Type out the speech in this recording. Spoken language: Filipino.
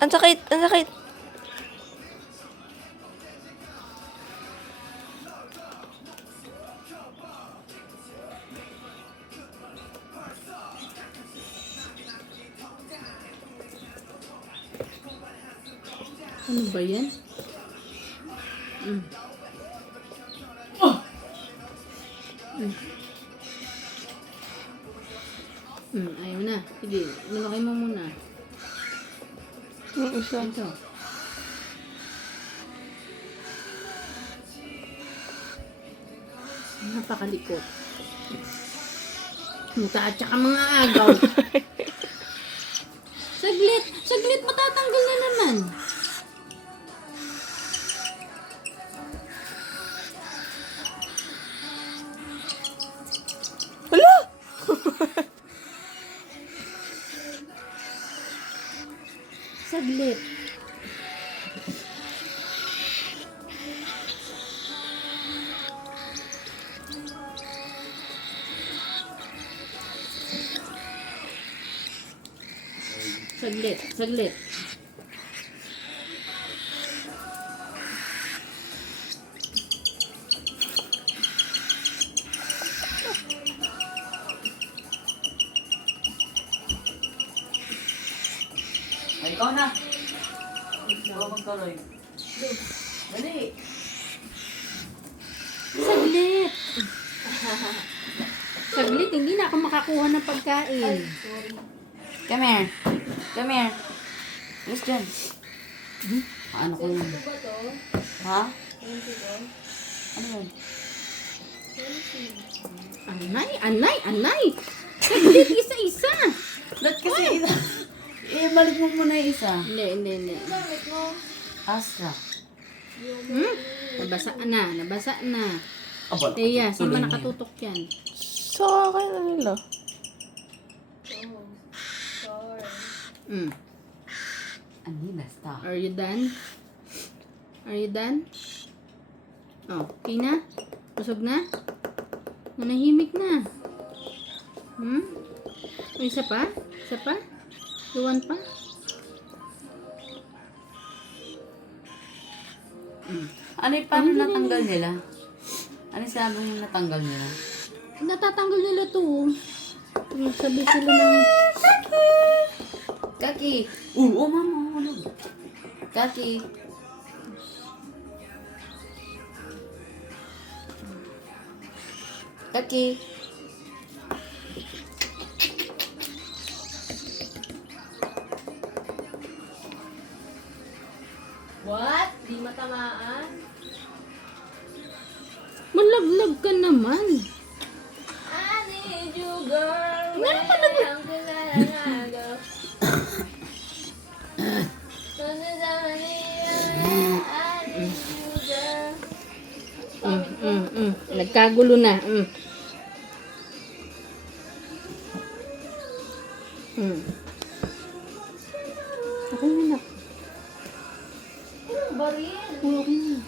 Ang sakit, ang sakit. Ano ba yan? Ayaw na. Sige, nalakay mo muna. Yung isa. Ito. Napakalikot. Muta at saka mga agaw. Saglit! Saglit! Matatanggal na naman. Hala! Saglit. Saglit. Saglit. Ay, ikaw na. Ikaw magkaloy. Dali. Saglit. Saglit. Hindi na ako makakuha ng pagkain. Come here. Come here. Yes, John. Ano ko yun? Ha? Ano yun? Anay, anay, anay. Saglit, isa-isa. Ba't kasi balik mo muna yung isa. Hindi. Astra. Nabasa na, nabasa na. Aba, Teya, saan ba nakatutok yan? Sa akin na nila. Anila, stop. Are you done? Are you done? Oh, okay na? Busog na? Nanahimik na. O, isa pa? Isa pa? Iwan pa? Ano yung paano natanggal nila? Ano yung sabi mo natanggal nila? Natatanggal nila to. Sabi sila ng... Kaki! Mama, ano? Kaki! Kaki! What? Di matamaan? Malaglag ka naman. I need you, girl. Meron pa naman. Ang kailangan. Nagkagulo na. Okay na. Baril. Okay na.